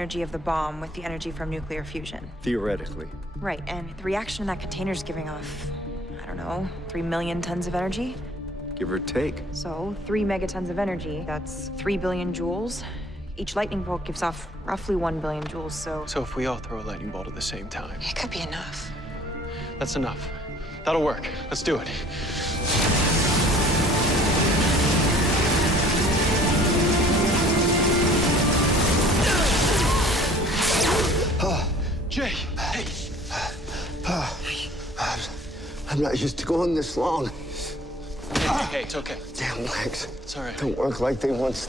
energy of the bomb with the energy from nuclear fusion. Theoretically. Right, and the reaction in that container's giving off, I don't know, 3 million tons of energy? Give or take. So, 3 megatons of energy, that's 3 billion joules. Each lightning bolt gives off roughly 1 billion joules, so... So if we all throw a lightning bolt at the same time... It could be enough. That's enough. That'll work. Let's do it. Jay, hey. I'm not used to going this long. Hey, it's okay. Damn legs. It's all right. Don't work like they once